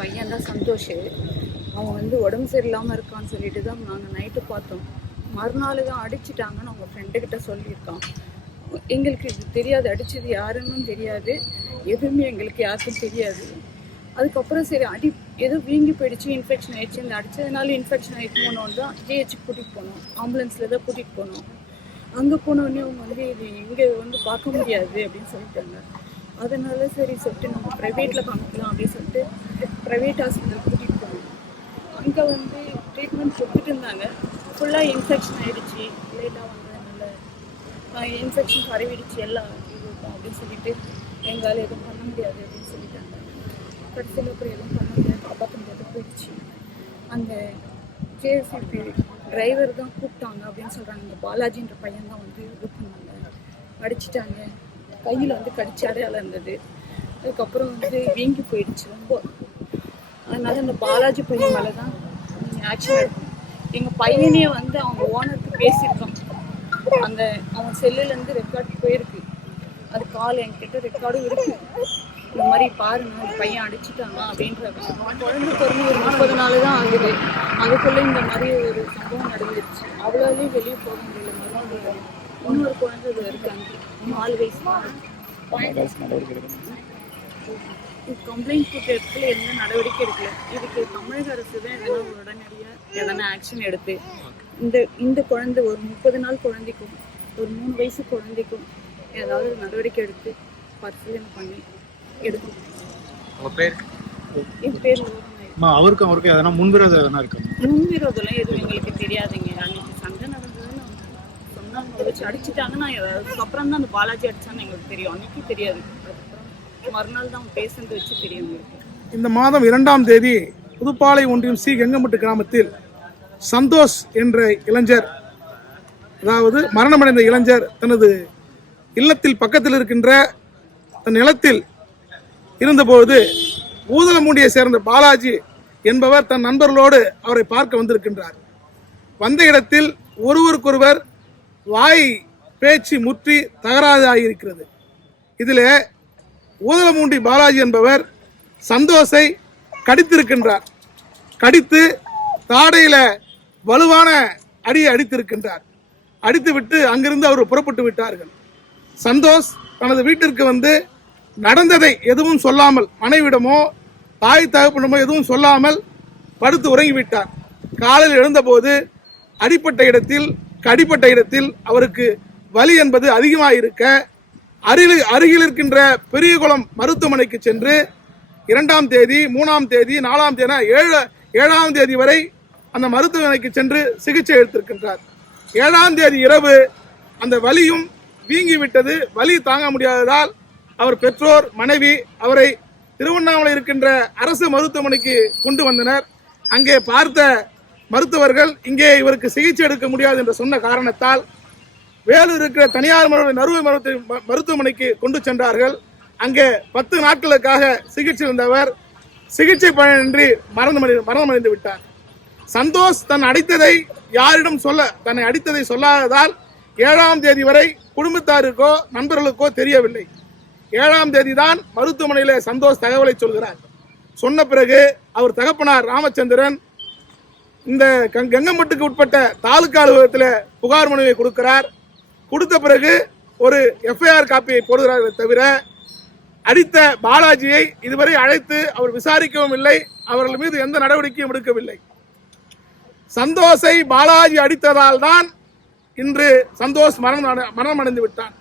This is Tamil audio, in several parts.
பையன் தான் சந்தோஷ். அவன் வந்து உடம்பு சரியில்லாமல் இருக்கான்னு சொல்லிட்டு தான் நாங்கள் நைட்டு பார்த்தோம். மறுநாள் தான் அடிச்சிட்டாங்கன்னு அவங்க ஃப்ரெண்டுக்கிட்ட சொல்லியிருக்கான். எங்களுக்கு இது தெரியாது, அடித்தது யாருன்னு தெரியாது, எதுவுமே எங்களுக்கு யாருக்கும் தெரியாது. அதுக்கப்புறம் சரி ஏதோ வீங்கி போயிடுச்சு, இன்ஃபெக்ஷன் ஆகிடுச்சு, இந்த அடித்ததுனால இன்ஃபெக்ஷன் ஆகிடுமோன்னு தான் ஜிஹெச்சுக்கு கூட்டிகிட்டு போனோம். ஆம்புலன்ஸில் தான் கூட்டிகிட்டு போனோம். அங்கே போனோடனே அவங்க வந்து இது இங்கே வந்து பார்க்க முடியாது அப்படின்னு சொல்லிட்டாங்க. அதனால சரி சொல்லிட்டு நம்ம ப்ரைவேட்டில் காமிக்கலாம் அப்படின்னு சொல்லிட்டு ப்ரைவேட் ஹாஸ்பிட்டல் கூட்டிகிட்டு போனோம். அங்கே வந்து ட்ரீட்மெண்ட் கொடுத்துட்டு இருந்தாங்க. ஃபுல்லாக இன்ஃபெக்ஷன் ஆகிடுச்சு, லேட்டாக வந்ததுனால இன்ஃபெக்ஷன் பரவிடுச்சு எல்லாம் இருக்கும் அப்படின்னு சொல்லிட்டு எங்களால் எதுவும் பண்ண முடியாது அப்படின்னு சொல்லிட்டாங்க. கடைசியில் அப்புறம் எதுவும் பண்ண முடியாது, காப்பாற்ற முடியாது, போயிடுச்சு. அந்த கேஎஸ்ஆர்பி டிரைவர் தான் கூப்பிட்டாங்க அப்படின்னு சொல்கிறாங்க. இந்த பாலாஜின்ற பையன் தான் வந்து இது பண்ணாங்க, அடிச்சிட்டாங்க. கையில் வந்து கடிச்சு அடையாளம் இருந்தது. அதுக்கப்புறம் வந்து வீங்கி போயிடுச்சு ரொம்ப. அதனால அந்த பாலாஜி பையன் மேலே தான் ஆக்ஷன் எடுக்கணும். எங்கள் பையனே வந்து அவங்க ஓனருக்கு பேசியிருக்கான். அந்த அவன் செல்லுலேருந்து ரெக்கார்ட் போயிருக்கு. அது கால் என்கிட்ட ரெக்கார்டும் இருக்குது. இந்த மாதிரி பாருங்க, பையன் அடிச்சுட்டாங்க அப்படின்ற குழந்தை பிறந்து ஒரு 30 நாள் தான் ஆகுது. அதுக்குள்ளே இந்த மாதிரி ஒரு சம்பவம் நடந்துருச்சு. அவ்வளோவே வெளியே போக முடியல. மறுநாள் இன்னொரு குழந்தை இருக்காங்க, 4 வயசு. கம்ப்ளைண்ட் கொடுத்த இடத்துல எந்த நடவடிக்கை எடுக்கல. இதுக்கு தமிழக அரசு தான் எதனா உடனடியாக எதனா ஆக்ஷன் எடுத்து இந்த குழந்தை ஒரு 30 நாள் குழந்தைக்கும் ஒரு 3 வயசு குழந்தைக்கும் ஏதாவது நடவடிக்கை எடுத்து பரிசீலனை பண்ணி எடுக்கணும். என் பேர் அவருக்கு எதனா முன்விரோதம் எதனா இருக்கு? முன்விரோதம்லாம் எதுவும் எங்களுக்கு தெரியாதுங்க. அன்னைக்கு சண்டை நடந்ததுன்னு சொன்னாங்க, வச்சு அடிச்சுட்டாங்கன்னா அதுக்கப்புறம் தான் அந்த பாலாஜி அடிச்சான்னு எங்களுக்கு தெரியும். அன்னைக்கு தெரியாது, அதுக்கப்புறம் மறுநாள் தான் பேசுறது வச்சு தெரியும். இந்த மாதம் 2ஆம் தேதி புதுப்பாலை ஒன்றியம் சி கெங்கம்பட்டு கிராமத்தில் சந்தோஷ் என்ற இளைஞர், அதாவது மரணமடைந்த இளைஞர், தனது இல்லத்தில் பக்கத்தில் இருக்கின்ற தன் நிலத்தில் இருந்தபோது ஊதலமூடியை சேர்ந்த பாலாஜி என்பவர் தன் நண்பர்களோடு அவரை பார்க்க வந்திருக்கின்றார். வந்த இடத்தில் ஒருவருக்கொருவர் வாய் பேச்சு முற்றி தகராறாகியிருக்கிறது. இதில் ஊதலமூண்டி பாலாஜி என்பவர் சந்தோஷை கடித்திருக்கின்றார். கடித்து தாடையில் வலுவான அடியை அடித்திருக்கின்றார். அடித்துவிட்டு அங்கிருந்து அவர் புறப்பட்டு விட்டார்கள். சந்தோஷ் தனது வீட்டிற்கு வந்து நடந்ததை எதுவும் சொல்லாமல், மனைவிடமோ தாய் தகப்பனமோ எதுவும் சொல்லாமல் படுத்து உறங்கிவிட்டார். காலையில் எழுந்தபோது கடிப்பட்ட இடத்தில் அவருக்கு வலி என்பது அதிகமாக இருக்க அருகில் இருக்கின்ற பெரியகுளம் மருத்துவமனைக்கு சென்று 2ஆம் தேதி, 3ஆம் தேதி, 4ஆம் தேதி, 7ஆம் தேதி வரை அந்த மருத்துவமனைக்கு சென்று சிகிச்சை எடுத்திருக்கின்றார். 7ஆம் தேதி இரவு அந்த வலியும் வீங்கிவிட்டது. வலி தாங்க முடியாததால் அவர் பெற்றோர், மனைவி அவரை திருவண்ணாமலை இருக்கின்ற அரசு மருத்துவமனைக்கு கொண்டு வந்தனர். அங்கே பார்த்த மருத்துவர்கள் இங்கே இவருக்கு சிகிச்சை எடுக்க முடியாது என்று சொன்ன காரணத்தால் வேலூர் இருக்கிற தனியார் நறுவை மருத்துவமனைக்கு கொண்டு சென்றார்கள். அங்கே 10 நாட்களுக்காக சிகிச்சை இருந்தவர் சிகிச்சை பலனின்றி மரணமடைந்து விட்டார். சந்தோஷ் தன்னை அடித்ததை சொல்லாததால் 7ஆம் தேதி வரை குடும்பத்தாருக்கோ நண்பர்களுக்கோ தெரியவில்லை. 7ஆம் தேதி தான் மருத்துவமனையில் சந்தோஷ் தகவலை சொல்கிறார். சொன்ன பிறகு அவர் தகப்பனார் ராமச்சந்திரன் இந்த கெங்கம்பட்டுக்கு உட்பட்ட தாலுகா அலுவலகத்தில் புகார் மனுவை கொடுக்கிறார். கொடுத்த பிறகு ஒரு எஃப்ஐஆர் காப்பியை போடுகிறார்களே தவிர அடித்த பாலாஜியை இதுவரை அழைத்து அவர் விசாரிக்கவும் இல்லை, அவர்கள் மீது எந்த நடவடிக்கையும் எடுக்கவில்லை. சந்தோஷை பாலாஜி அடித்ததால் தான் இன்று சந்தோஷ் மரணமடைந்து விட்டான்.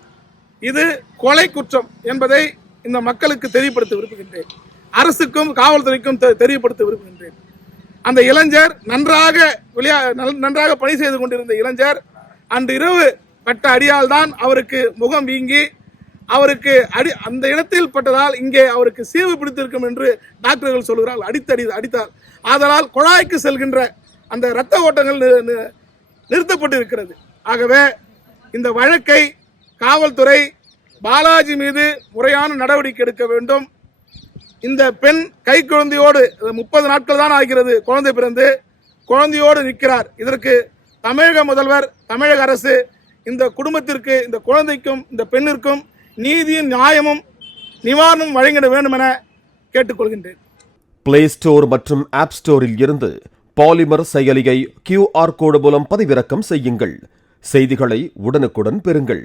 இது கொலை குற்றம் என்பதை இந்த மக்களுக்கு தெரியப்படுத்த விரும்புகின்றேன். அரசுக்கும் காவல்துறைக்கும் தெரியப்படுத்த விரும்புகின்றேன். அந்த இளைஞர் நன்றாக பணி செய்து கொண்டிருந்த இளைஞர் அன்று இரவு பட்ட அடியால் தான் அவருக்கு முகம் வீங்கி அவருக்கு அந்த இடத்தில் பட்டதால் இங்கே அவருக்கு சீவு பிடித்திருக்கும் என்று டாக்டர்கள் சொல்கிறார்கள். அடித்தார். ஆதலால் குழாய்க்கு செல்கின்ற அந்த இரத்த ஓட்டங்கள் நிறுத்தப்பட்டு இருக்கிறது. ஆகவே இந்த வழக்கை காவல்துறை பாலாஜி மீது முறையான நடவடிக்கை எடுக்க வேண்டும். இந்த பெண் கை குழந்தையோடு 30 நாட்கள் தான் ஆகிறது குழந்தை பிறந்து, குழந்தையோடு நிற்கிறார். இதற்கு தமிழக முதல்வர், தமிழக அரசு இந்த குடும்பத்திற்கு, இந்த குழந்தைக்கும், இந்த பெண்ணிற்கும் நீதியும் நியாயமும் நிவாரணம் வழங்கிட வேண்டும் என கேட்டுக்கொள்கின்றேன். பிளே ஸ்டோர் மற்றும் ஆப் ஸ்டோரில் இருந்து பாலிமர் செயலியை QR கோடு மூலம் பதிவிறக்கம் செய்யுங்கள். செய்திகளை உடனுக்குடன் பெறுங்கள்.